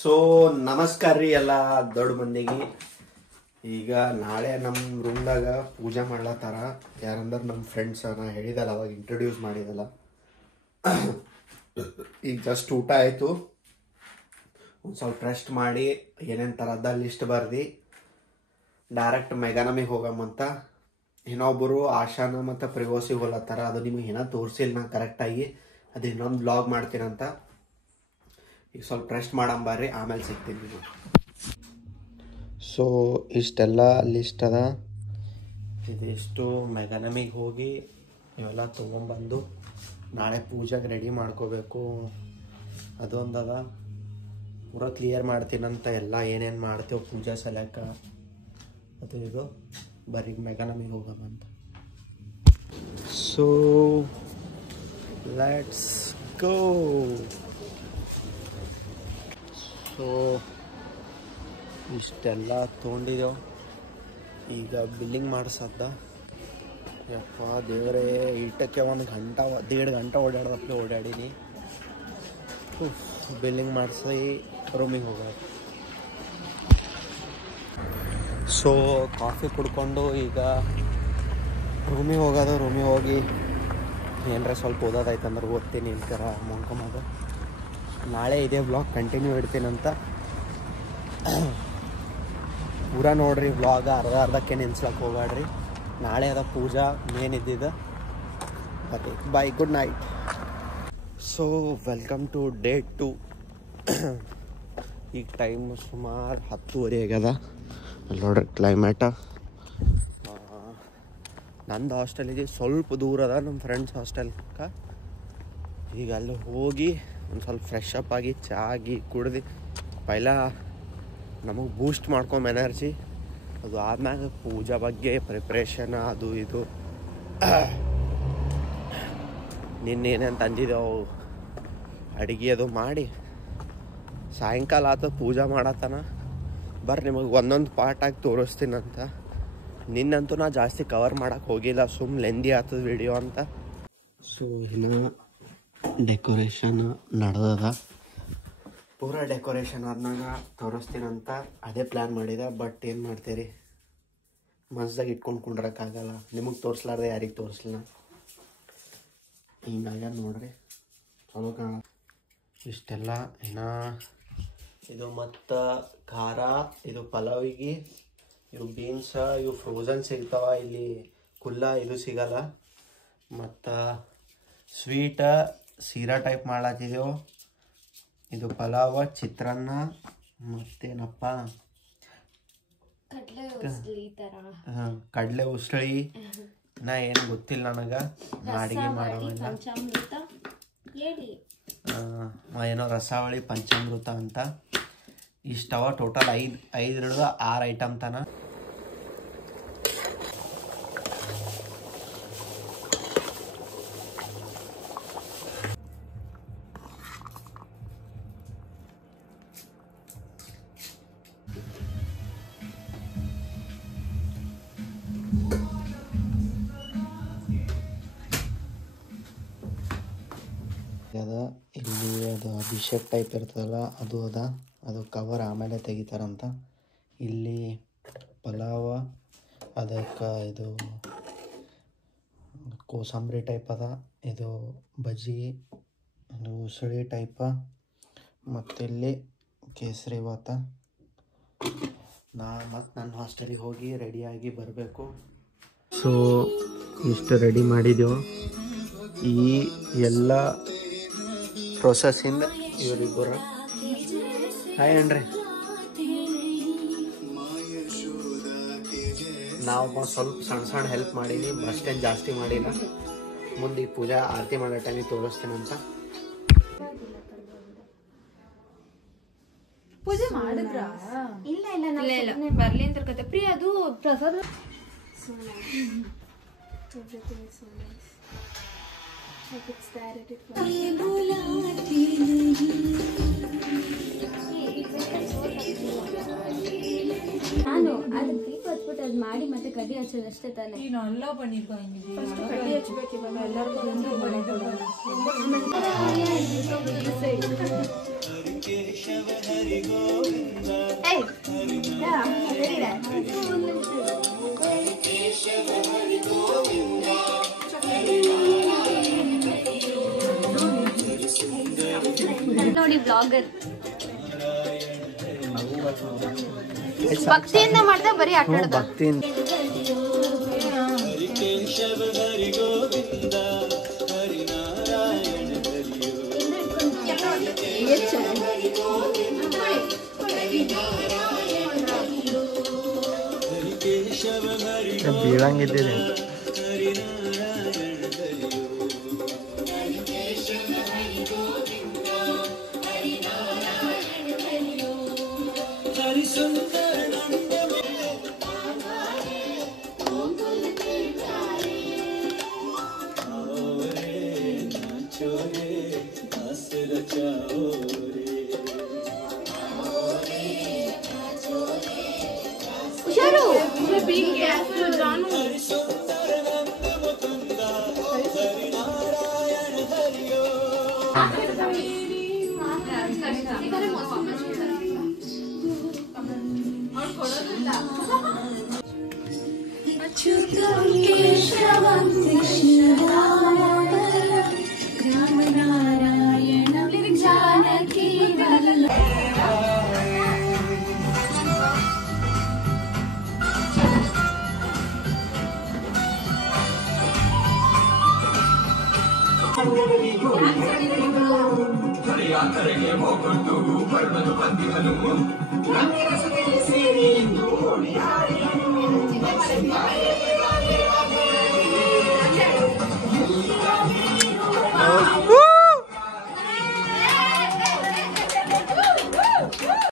So ನಮಸ್ಕಾರ ರೀ ಎಲ್ಲ ದೊಡ್ಡ ಮಂದಿಗೆ. ಈಗ ನಾಳೆ ನಮ್ಮ ರೂಮ್ದಾಗ ಪೂಜೆ ಮಾಡ್ಲತ್ತಾರ. ಯಾರಂದ್ರೆ ನಮ್ಮ ಫ್ರೆಂಡ್ಸ್ ನಾ ಹೇಳಿದಲ್ಲ ಅವಾಗ ಇಂಟ್ರೊಡ್ಯೂಸ್ ಮಾಡಿದಲ್ಲ. ಈಗ ಜಸ್ಟ್ ಊಟ ಆಯಿತು, ಒಂದು ಸ್ವಲ್ಪ ರೆಸ್ಟ್ ಮಾಡಿ ಏನೇನು ಥರದ ಲಿಸ್ಟ್ ಬರ್ದು ಡೈರೆಕ್ಟ್ ಮೆಗಾನಮಿಗೆ ಹೋಗಮ್ಮಂತ. ಇನ್ನೊಬ್ಬರು ಆಶಾನ ಮತ್ತು ಪ್ರಿವೋಸಿಗೆ ಹೋಲತ್ತಾರ. ಅದು ನಿಮಗೆ ಏನೋ ತೋರಿಸಿಲ್ಲ ನಾ ಕರೆಕ್ಟಾಗಿ, ಅದು ಇನ್ನೊಂದು ಬ್ಲಾಗ್ ಮಾಡ್ತೀನಂತ. ಈಗ ಸ್ವಲ್ಪ ರೆಸ್ಟ್ ಮಾಡಂಬರ್ರಿ, ಆಮೇಲೆ ಸಿಗ್ತೀನಿ ನೀವು. ಸೊ ಇಷ್ಟೆಲ್ಲ ಲಿಸ್ಟ್ ಅದ. ಇದಿಷ್ಟು ಮೆಗಾನಮಿಗೆ ಹೋಗಿ ಇವೆಲ್ಲ ತೊಗೊಂಬಂದು ನಾಳೆ ಪೂಜೆಗೆ ರೆಡಿ ಮಾಡ್ಕೋಬೇಕು. ಅದೊಂದದ ಪೂರ ಕ್ಲಿಯರ್ ಮಾಡ್ತೀನಂತ. ಎಲ್ಲ ಏನೇನು ಮಾಡ್ತೇವೆ ಪೂಜೆ ಸಲಕ ಅದು ಇದು ಬರೀ ಮೆಗಾನಮಿಗೆ ಹೋಗಮ್ಮಂತ. So let's go. ಸೊ ಇಷ್ಟೆಲ್ಲ ತೊಗೊಂಡಿದ್ದೆವು. ಈಗ ಬಿಲ್ಲಿಂಗ್ ಮಾಡಿಸದ್ದ. ಯಪ್ಪ ದೇವರೇ, ಇಟ್ಟಕ್ಕೆ 1.5 ಗಂಟೆ ಓಡಾಡೀನಿ. ಬಿಲ್ಲಿಂಗ್ ಮಾಡಿಸಿ ರೂಮಿಗೆ ಹೋಗೋದು. ಸೊ ಕಾಫಿ ಕುಡ್ಕೊಂಡು ಈಗ ರೂಮಿಗೆ ಹೋಗೋದು. ರೂಮಿಗೆ ಹೋಗಿ ಏನರ ಸ್ವಲ್ಪ ಓದೋದಾಯ್ತಂದ್ರೆ ಓದ್ತೀನಿ. ಇಲ್ಕರ ಮೊಂಕಮದು. ನಾಳೆ ಇದೇ ಬ್ಲಾಗ್ ಕಂಟಿನ್ಯೂ ಇಡ್ತೀನಂತ. ಪೂರ ನೋಡ್ರಿ ಬ್ಲಾಗ. ಅರ್ಧಕ್ಕೆ ನಿನ್ಸ್ಲಕ್ಕೆ ಹೋಗ್ಬೇಡ್ರಿ. ನಾಳೆ ಅದ ಪೂಜಾ ಮೇನ್ ಇದ್ದಿದ್ದು. Okay bye, good night. So welcome to day 2. ಈಗ ಟೈಮ್ ಸುಮಾರು 10:30 ಆಗ್ಯದ. ಅಲ್ಲಿ ನೋಡ್ರಿ ಕ್ಲೈಮೇಟ. ನಂದು ಹಾಸ್ಟೆಲಿಗೆ ಸ್ವಲ್ಪ ದೂರ ಅದ ನಮ್ಮ ಫ್ರೆಂಡ್ಸ್ ಹಾಸ್ಟೆಲ್ಗೆ. ಈಗ ಅಲ್ಲಿ ಹೋಗಿ ಒಂದು ಸ್ವಲ್ಪ ಫ್ರೆಶ್ ಅಪ್ ಆಗಿ ಚಾ ಆಗಿ ಕುಡ್ದು ಪೈಲ ನಮಗೆ ಬೂಸ್ಟ್ ಮಾಡ್ಕೊಂಬ ಎನರ್ಜಿ. ಅದು ಆದ್ಮ್ಯಾಗ ಪೂಜಾ ಬಗ್ಗೆ ಪ್ರಿಪ್ರೇಷನ್ ಅದು ಇದು ನಿನ್ನೇನೇನು ತಂದಿದ್ದೆವು ಅಡುಗೆ ಅದು ಮಾಡಿ ಸಾಯಂಕಾಲ ಆತ ಪೂಜೆ ಮಾಡತ್ತಾನ. ಬರ್ರಿ ನಿಮಗೆ ಒಂದೊಂದು ಪಾರ್ಟಾಗಿ ತೋರಿಸ್ತೀನಂತ. ನಿನ್ನಂತೂ ನಾ ಜಾಸ್ತಿ ಕವರ್ ಮಾಡೋಕ್ಕೆ ಹೋಗಿಲ್ಲ, ಸುಮ್ಮನೆ ಲೆಂದಿ ಆಗ್ತದೆ ವಿಡಿಯೋ ಅಂತ. ಸೊ ಇನ್ನು ಡೆಕೋರೇಷನ್ ನಡೆದದ. ಪೂರ ಡೆಕೋರೇಷನ್ ಆದ್ಮೇಲೆ ತೋರಿಸ್ತೀನಂತ ಅದೇ ಪ್ಲ್ಯಾನ್ ಮಾಡಿದೆ. ಬಟ್ ಏನು ಮಾಡ್ತೀರಿ, ಮನ್ಸ್ದಾಗ ಇಟ್ಕೊಂಡು ಕುಂಡ್ರಕ್ಕಾಗಲ್ಲ. ನಿಮಗೆ ತೋರಿಸ್ಲಾರ್ದೆ ಯಾರಿಗೆ ತೋರಿಸ್ಲಿಲ್ಲ. ಹಿಂಗಾಗ್ಯದ ನೋಡ್ರಿ, ಚಲೋ ಕಾಣ. ಇಷ್ಟೆಲ್ಲ ಇನ್ನು ಇದು ಮತ್ತು ಖಾರ, ಇದು ಪಲಾವಿಗೆ, ಇವು ಬೀನ್ಸ, ಇವು ಫ್ರೋಝನ್ ಸಿಗ್ತಾವ ಇಲ್ಲಿ. ಕುಲ್ಲ ಇದು ಸಿಗಲ್ಲ. ಮತ್ತು ಸ್ವೀಟ ಸೀರಾ ಟೈಪ್ ಮಾಡ್ಲಾತಿದ್ದೆವು. ಇದು ಪಲಾವ, ಚಿತ್ರಾನ್ನ, ಮತ್ತೇನಪ್ಪ ಕಡಲೆ ಉಸ್ಳಿ. ನಾ ಏನು ಗೊತ್ತಿಲ್ಲ ನನಗೆ, ಅಡುಗೆ ಮಾಡೋಲ್ಲ. ಏನೋ ರಸಾವಳಿ ಪಂಚಾಮೃತ ಅಂತ. ಇಷ್ಟವ ಟೋಟಲ್ 5 6 ಐಟಮ್ ತನ. ಇಲ್ಲಿ ಅದು ಅಭಿಷೇಕ್ ಟೈಪ್ ಇರ್ತದಲ್ಲ ಅದು ಅದ. ಅದು ಕವರ್ ಆಮೇಲೆ ತೆಗಿತಾರಂತ. ಇಲ್ಲಿ ಪಲಾವ, ಅದಕ್ಕೆ ಇದು ಕೋಸಂಬರಿ ಟೈಪ್ ಅದ. ಇದು ಬಜ್ಜಿ, ಇದು ಉಸಳಿ ಟೈಪ. ಮತ್ತಿಲ್ಲಿ ಕೇಸರಿ ಭಾತ. ಮತ್ತು ನನ್ನ ಹಾಸ್ಟೆಲಿಗೆ ಹೋಗಿ ರೆಡಿಯಾಗಿ ಬರಬೇಕು. ಸೊ ಇಷ್ಟು ರೆಡಿ ಮಾಡಿದೆವು. ಈ ಎಲ್ಲ ಪ್ರೊಸೆಸ್ಸಿಂದ ಇವರಿಬ್ಬರು ಹಾಯ್ ಏನ್ರಿ. ನಾವು ಸ್ವಲ್ಪ ಸಣ್ಣ ಹೆಲ್ಪ್ ಮಾಡೀನಿ, ಅಷ್ಟೇನು ಜಾಸ್ತಿ ಮಾಡಿಲ್ಲ. ಮುಂದೆ ಈ ಪೂಜಾ ಆರತಿ ಮಾಡೋ ಟೈಮಿಗೆ ತೋರಿಸ್ತೇನಂತ. ಪೂಜೆ ಮಾಡಿದ್ರ? ಇಲ್ಲ ಬರ್ಲಿ ಅಂತ ಕತೆ ಪ್ರಿಯ. ಅದು ಪ್ರಸಾದ ನಾನು ಅದು ದೀಪ ಹಚ್ಬಿಟ್ಟು ಅದು ಮಾಡಿ ಮತ್ತೆ ಕಡ್ಡಿ ಹಚ್ಚೋದು ಅಷ್ಟೇ ತಾನೆ. ಕಡ್ಡಿ ಹಚ್ಬೇಕು ಎಲ್ಲರಿಗೂ. ನೋಡಿ ಬ್ಲಾಗರ್ ಭಕ್ತಿಯಿಂದ ಮಾಡ್ದೆ ಬರೀ ಆಟ ಆಡೋದ. ಭಕ್ತಿಯಿಂದ ಬೀಳಂಗಿದ್ದೀರಿ. ಹುಷಾರು. ಕರೆಗೆ ಹೋಗೊಂಡು ಬರಲು ಬಂದಿಹನು ಸೇರಿ ಎಂದು